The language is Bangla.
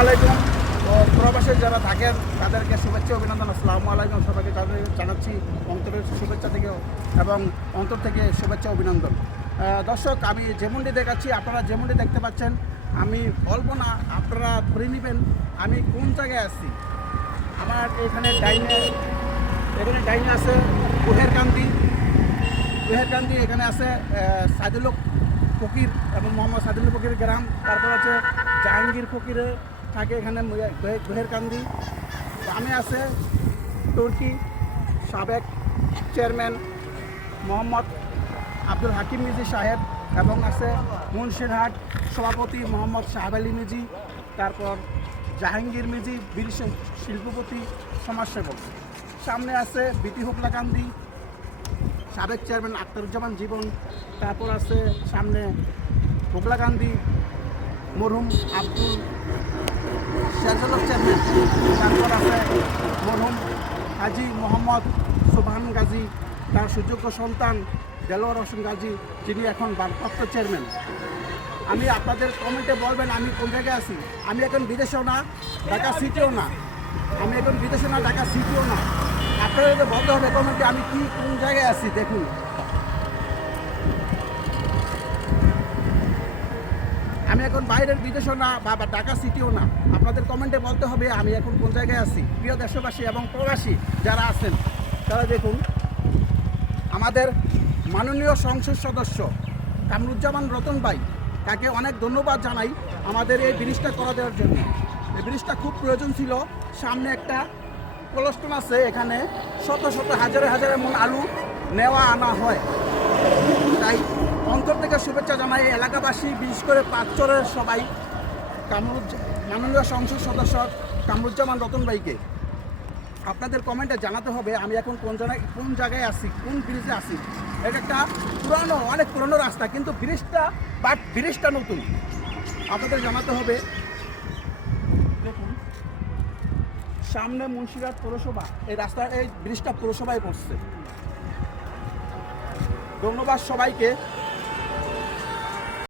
আলাইকুম। প্রবাসে যারা থাকেন তাদেরকে শুভেচ্ছা অভিনন্দন। আসসালামু আলাইকুম। সবাইকে জানাচ্ছি অন্তরের শুভেচ্ছা থেকে এবং অন্তর থেকে শুভেচ্ছা অভিনন্দন। দর্শক, আমি যেমনটি দেখাচ্ছি, আপনারা যেমনটি দেখতে পাচ্ছেন, আমি বলবো না, আপনারা ধরে নেবেন আমি কোন জায়গায় আছি। আমার এখানে ডাইনে আছে কুহেরকান্দি, এখানে আছে সাইদুল ফকির এবং মোহাম্মদ সাইদুল ফকির গ্রাম। তারপর আছে জাহাঙ্গীর ফকিরের থাকে এখানে কুহেরকান্দি। গ্রামে আছে তুর্কি সাবেক চেয়ারম্যান মোহাম্মদ আব্দুল হাকিম মিজি সাহেব এবং আছে মুন্সিরহাট সভাপতি মোহাম্মদ সাহেব আলী মিজি। তারপর জাহাঙ্গীর মিজি বীর শিল্পপতি সমাজসেবক। সামনে আছে বিটি হুকলাকান্দি সাবেক চেয়ারম্যান আখতারুজ্জামান জীবন। তারপর আছে সামনে হুকলাকান্দি মরহুম আব্দুল শেরজলক চেয়ারম্যান। তারপর আছে মরহুম হাজি মোহাম্মদ সুবহান গাজী, তার সুযোগ্য সন্তান দেলোয়ার হোসেন গাজী, যিনি এখন ভারপ্রাপ্ত চেয়ারম্যান। আমি আপনাদের কমেন্টে বলবেন আমি কোন জায়গায় আছি। আমি এখন বিদেশেও না, ঢাকা সিটিও না। ঢাকা সিটিও না। আপনাদের বলতে হবে কমেন্টে আমি কোন জায়গায় আছি। দেখুন, আমি এখন বাইরের বিদেশও না বা ঢাকা সিটিও না। আপনাদের কমেন্টে বলতে হবে আমি এখন কোন জায়গায় আছি। প্রিয় দেশবাসী এবং প্রবাসী যারা আছেন তারা দেখুন, আমাদের মাননীয় সংসদ সদস্য কামরুজ্জামান রতন ভাই, তাকে অনেক ধন্যবাদ জানাই আমাদের এই ব্রিজটা করা দেওয়ার জন্য। এই ব্রিজটা খুব প্রয়োজন ছিল। সামনে একটা কোলেস্টন আছে, এখানে শত শত হাজারে মন আলু নেওয়া আনা হয়। তাই অন্তর থেকে শুভেচ্ছা জানাই এলাকাবাসী, বিশেষ করে পাঁচচরের সবাই মাননীয় সংসদ সদস্য কামরুজ্জামান রতন ভাইকে। আপনাদের কমেন্টে জানাতে হবে আমি এখন কোন জায়গায় আছি, কোন ব্রিজে আছি। এটা একটা অনেক পুরনো রাস্তা, কিন্তু ব্রিজটা নতুন। আপনাদের জানাতে হবে। দেখুন, সামনে মুন্সিরহাট পৌরসভা, এই ব্রিজটা পৌরসভায় পড়ছে। ধন্যবাদ সবাইকে।